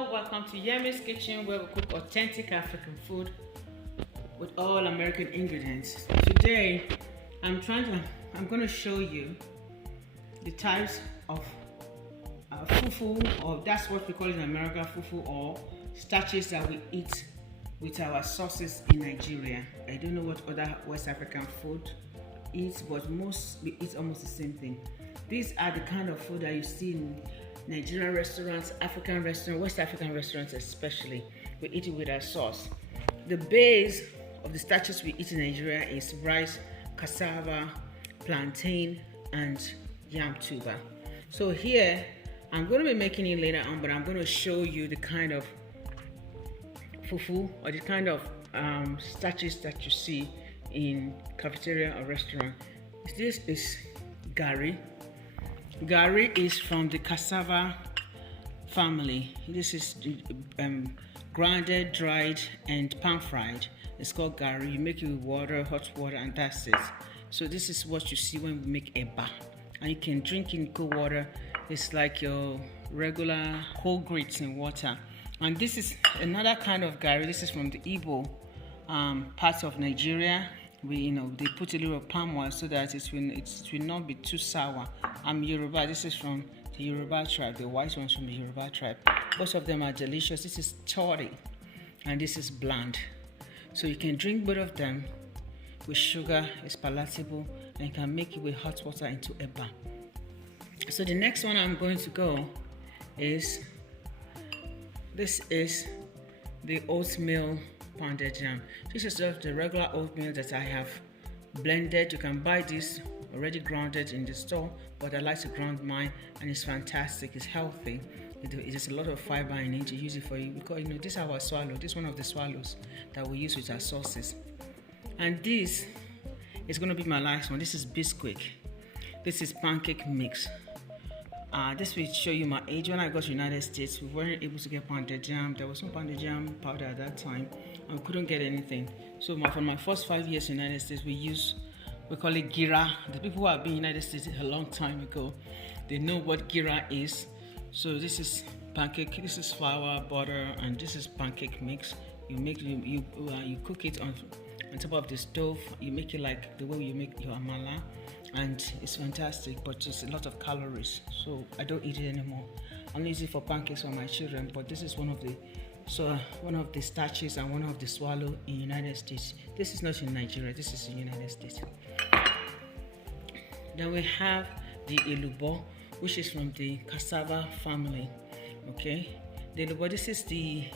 Hello, welcome to Yemizkitchen, where we cook authentic African food with all American ingredients. Today, I'm going to show you the types of fufu, or that's what we call it in America, fufu, or starches that we eat with our sauces in Nigeria. I don't know what other West African food eats, but most we eat almost the same thing. These are the kind of food that you see in Nigerian restaurants, African restaurants, West African restaurants especially. We eat it with our sauce. The base of the starches we eat in Nigeria is rice, cassava, plantain, and yam tuber. So here, I'm going to be making it later on, but I'm going to show you the kind of fufu or the kind of starches that you see in cafeteria or restaurant. This is gari. Gari is from the cassava family. This is grounded, dried, and pan-fried. It's called gari. You make it with water, hot water, and that's it. So this is what you see when we make eba. And you can drink in cold water. It's like your regular whole grits in water. And this is another kind of gari. This is from the Ilobo parts of Nigeria. They put a little palm oil so that it will not be too sour. I'm Yoruba. This is from the Yoruba tribe. The white ones from the Yoruba tribe. Both of them are delicious. This is chori, and this is bland. So you can drink both of them with sugar. It's palatable, and you can make it with hot water into eba. So the next one I'm going to go is this is the oatmeal pounded yam. This is just the regular oatmeal that I have blended. You can buy this already grounded in the store, but I like to ground mine, and it's fantastic. It's healthy. It is a lot of fiber in it. You use it for you because this is our swallow. This is one of the swallows that we use with our sauces. And this is going to be my last one. This is biscuit. This is pancake mix. This will show you my age. When I got to the United States, we weren't able to get pounded jam. There was no pounded jam powder at that time, and we couldn't get anything. So for my first 5 years in the United States, we call it gira. The people who have been in the United States a long time ago, they know what gira is. So this is pancake. This is flour, butter, and this is pancake mix. You cook it on top of the stove. You make it like the way you make your amala. And it's fantastic, but it's a lot of calories, so I don't eat it anymore. I'm using it for pancakes for my children, but this is one of the starches and one of the swallow in the United States. This is not in Nigeria, this is in the United States. Then we have the Ilobo, which is from the cassava family. Okay, the Ilobo, this is the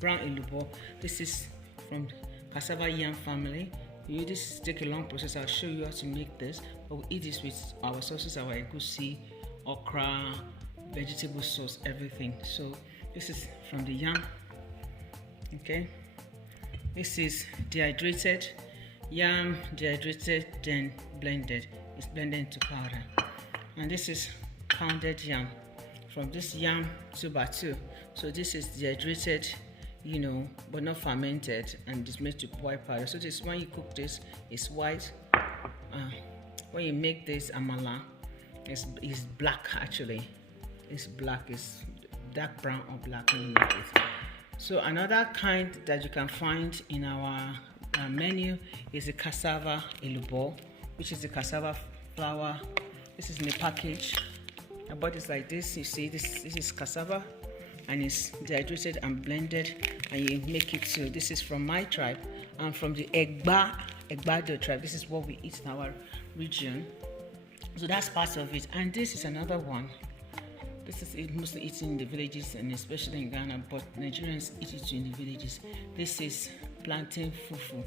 brown Ilobo. This is from cassava yam family. This take a long process. I'll show you how to make this, but we eat this with our sauces, our egusi, okra, vegetable sauce, everything. So this is from the yam. Okay, this is dehydrated yam, dehydrated then blended. It's blended into powder. And this is pounded yam from this yam tuber too. So this is dehydrated, but not fermented, and it's made to white powder. So this, when you cook this, it's white. When you make this amala, it's black actually. It's black. It's dark brown or black when you make it. So another kind that you can find in our menu is the cassava Ilobo, which is the cassava flour. This is in a package. I bought this like this. You see, this is cassava, and it's dehydrated and blended, and you make it too. This is from my tribe. I'm from the Egbado tribe. This is what we eat in our region. So that's part of it. And this is another one. This is mostly eaten in the villages, and especially in Ghana, but Nigerians eat it in the villages. This is Plantain Fufu.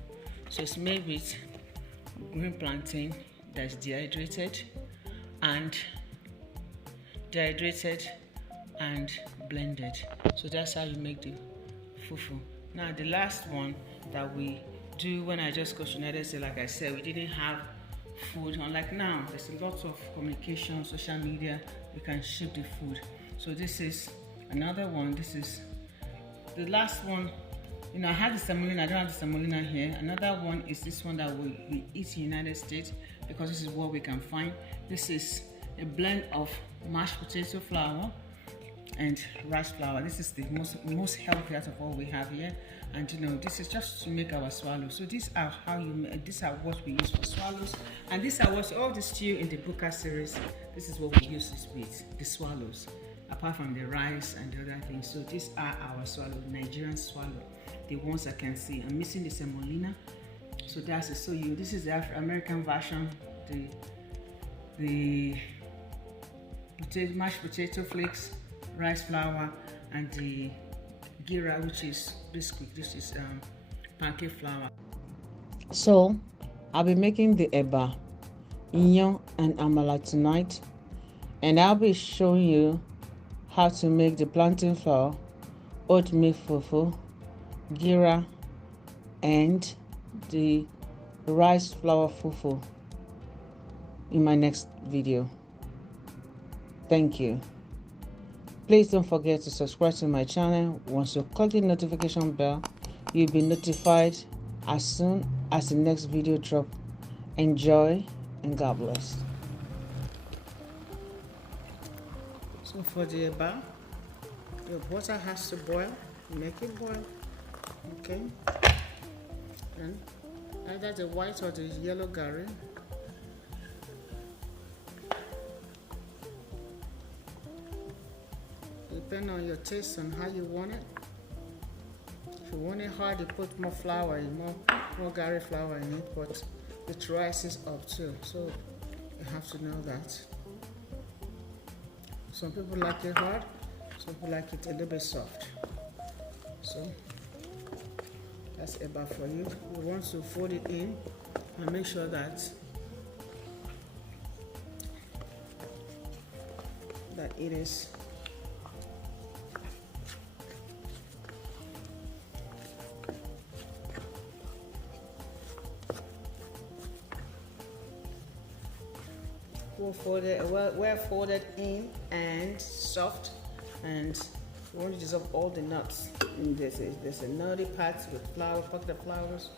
So it's made with green plantain that's dehydrated and blended. So that's how you make the fufu. Now the last one that we do when I just got to United States, like I said, we didn't have food. Unlike now, there's a lot of communication, social media, we can ship the food. So this is another one. This is the last one. I have the semolina. I don't have the semolina here. Another one is this one that we eat in the United States because this is what we can find. This is a blend of mashed potato flour, and rice flour. This is the most healthy out of all we have here. And you know, this is just to make our swallows. So these are these are what we use for swallows, and these are what all the stew in the Buka series. This is what we use this with, the swallows, apart from the rice and the other things. So these are our swallow, Nigerian swallow, the ones I can see. I'm missing the semolina, so that's it. So this is the American version, the mashed potato flakes, rice flour, and the gira, which is biscuit. This is pancake flour. So I'll be making the eba, iyán, and amala tonight, and I'll be showing you how to make the plantain flour, oatmeal fufu, gira, and the rice flour fufu in my next video. Thank you. Please don't forget to subscribe to my channel. Once you click the notification bell, you'll be notified as soon as the next video drop. Enjoy and God bless. So for the eba, the water has to boil. Make it boil. Okay. And either the white or the yellow gari. Depending on your taste and how you want it. If you want it hard, you put more flour, more gari flour in it, but it rises up too, so you have to know that. Some people like it hard, some people like it a little bit soft. So that's eba for you. You want to fold it in and make sure that it is well folded in and soft, and you want to dissolve all the nuts. And there's a nutty part with flour, pocket flours.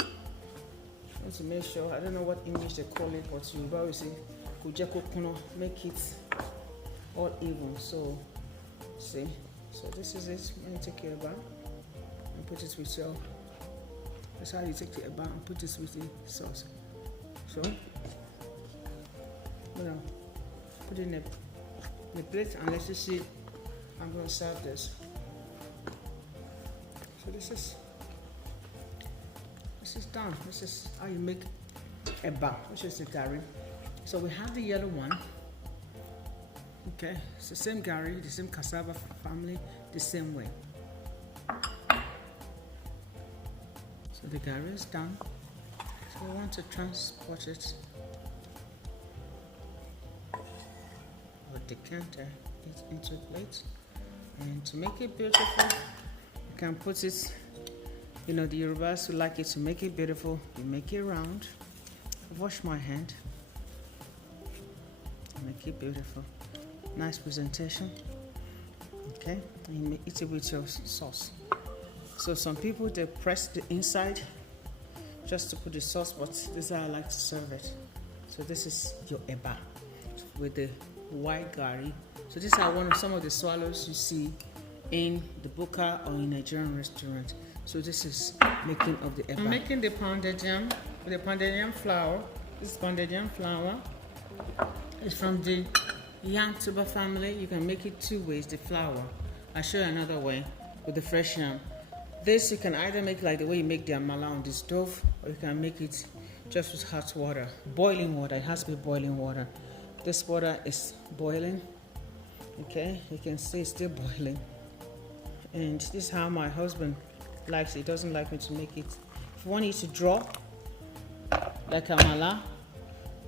I want to make sure, I don't know what English they call it, but you always say kujeko kuno, make it all even. So see, so this is it. When you take your eba and put it with your, that's how you take the eba and put it with the sauce. So put it in the plate and let's just see. I'm going to serve this. So this is done. This is how you make eba, which is the gari. So we have the yellow one. Okay, it's the same gari, the same cassava family, the same way. So the gari is done. So we want to transport it or decanter it into a plate. And to make it beautiful, you can put it, you know, the Yorubas who like it to make it beautiful, you make it round. Wash my hand. Make it beautiful. Nice presentation. Okay, and you eat it with your sauce. So some people, they press the inside just to put the sauce, but this is how I like to serve it. So this is your eba with the white gari. So these are some of the swallows you see in the Buka or in Nigerian restaurant. So this is making of the eba. I'm making the pounded yam with the pounded yam flour. This is pounded yam flour. It's from the yam tuber family. You can make it two ways, the flour. I'll show you another way with the fresh yam. This you can either make like the way you make the amala on the stove, or you can make it just with hot water, boiling water. It has to be boiling water. This water is boiling. Okay, you can see it's still boiling. And this is how my husband likes it. He doesn't like me to make it. If you want it to draw like amala,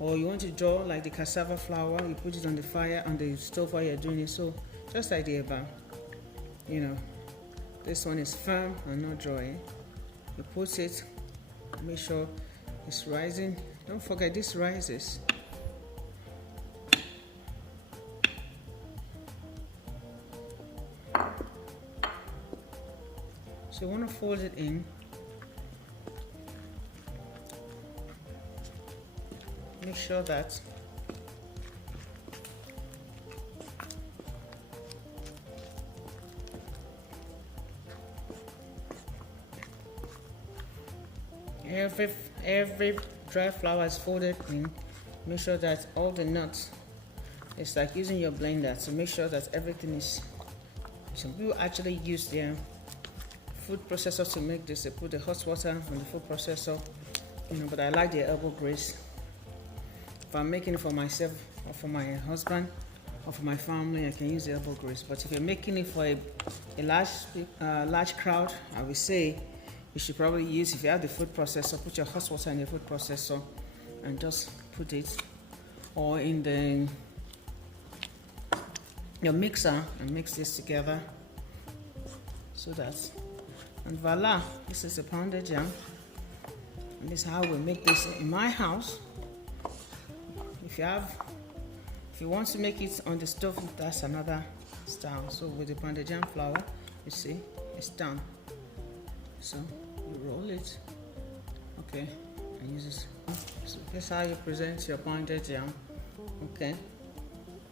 or you want to draw like the cassava flour, you put it on the fire, on the stove while you're doing it. So just like the eba, you know, this one is firm and not dry. You put it, make sure it's rising. Don't forget this rises. So you want to fold it in. Make sure that every dry flour is folded in. Make sure that all the nuts, it's like using your blender to make sure that everything is. Some people actually use their food processor to make this. They put the hot water on the food processor, but I like the elbow grease. If I'm making it for myself or for my husband or for my family, I can use the elbow grease. But if you're making it for a large crowd, I would say you should probably use, if you have the food processor, put your hot water in the food processor and just put it, or in your mixer, and mix this together so that, and voila, this is the pounded yam. And this is how we make this in my house. If you want to make it on the stove, that's another style. So with the pounded yam flour, you see, it's done. So you roll it, okay, and use this. So that's how you present your pounded yam, okay.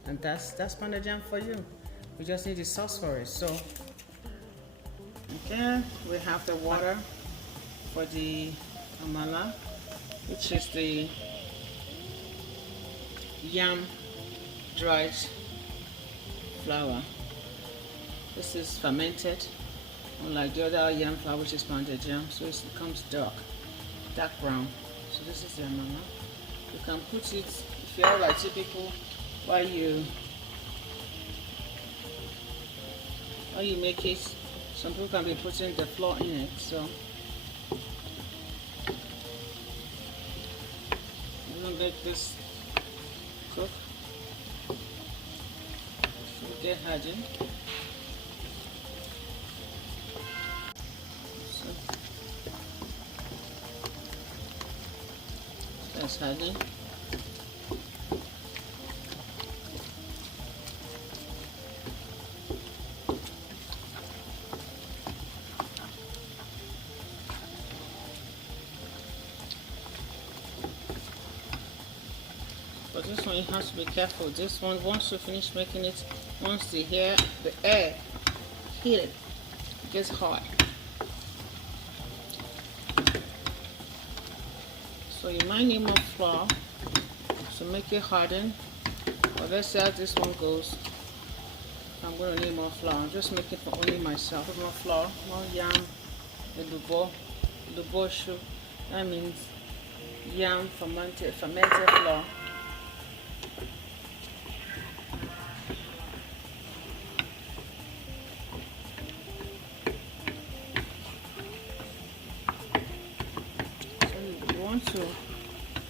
And that's pounded yam for you. We just need the sauce for it. So okay, we have the water for the amala, which is the yam dried flour. This is fermented, unlike the other yam flour, which is pounded yam, so it becomes dark brown. So this is the amala. You can put it, if you have like two people, while you make it, some people can be putting the flour in it. So we're gonna let this cook. So we get hardened. So that's hardened. But this one you have to be careful. This one, once you finish making it, once the air hit it, it gets hot. So you might need more flour to make it harden. But let's see how this one goes. I'm going to need more flour. I'm just making for only myself. Put more flour, more yam, Ilobo soup. That means yam fermented flour. To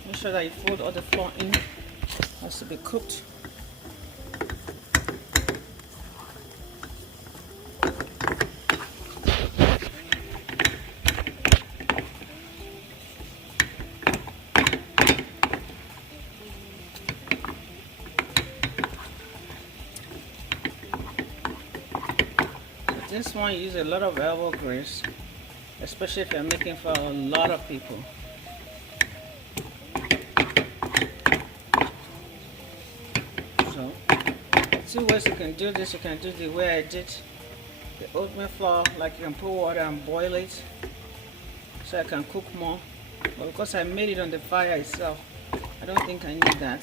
make sure that you fold all the flour in. It has to be cooked. This one you use a lot of elbow grease, especially if you're making for a lot of people. Two ways you can do this. You can do the way I did the oatmeal flour, like you can put water and boil it so I can cook more. But because I made it on the fire itself, I don't think I need that.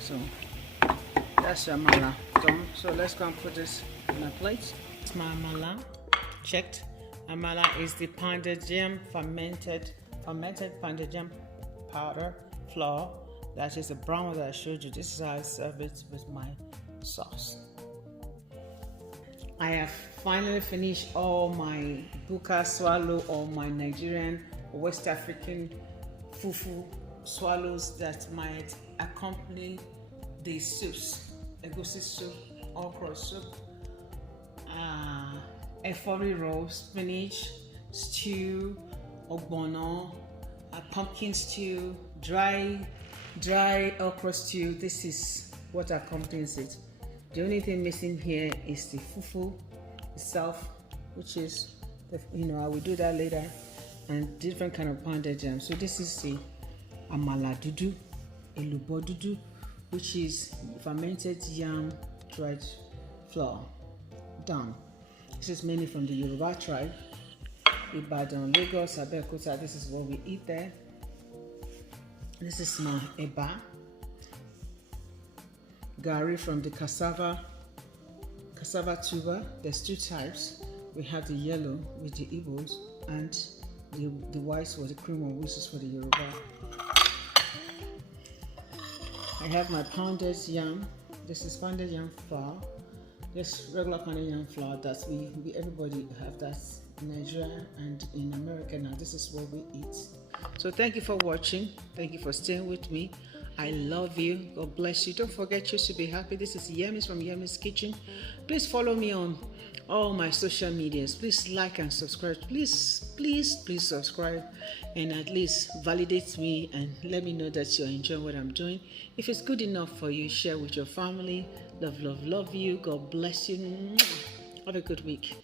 So that's your amala done. So let's go and put this on a plate. It's my amala checked. Amala is the pounded yam, fermented pounded yam powder flour. That is the brown one that I showed you. This is how I serve it with my sauce. I have finally finished all my buka swallow or my Nigerian or West African fufu swallows that might accompany the soups. Egusi soup, okra soup, efori roll, spinach, stew, ogbono, pumpkin stew, dry okra stew. This is what accompanies it. The only thing missing here is the fufu itself, which is I will do that later, and different kind of pounded jam. So this is the amala dudu, Ilobo dudu, which is fermented yam dried flour. Done. This is mainly from the Yoruba tribe. Ibadan, Lagos, Abeokuta. This is what we eat there. This is my eba. Gari from the cassava tuber. There's two types. We have the yellow with the Igbos and the white for the cream one, which is for the Yoruba. I have my pounded yam. This is pounded yam flour. Just regular pounded yam flour that we everybody have that in Nigeria and in America now. This is what we eat. So thank you for watching. Thank you for staying with me. I love you. God bless you. Don't forget, choose to be happy. This is Yemis from Yemizkitchen. Please follow me on all my social medias. Please like and subscribe. Please subscribe and at least validate me and let me know that you're enjoying what I'm doing. If it's good enough for you, share with your family. Love you. God bless you. Have a good week.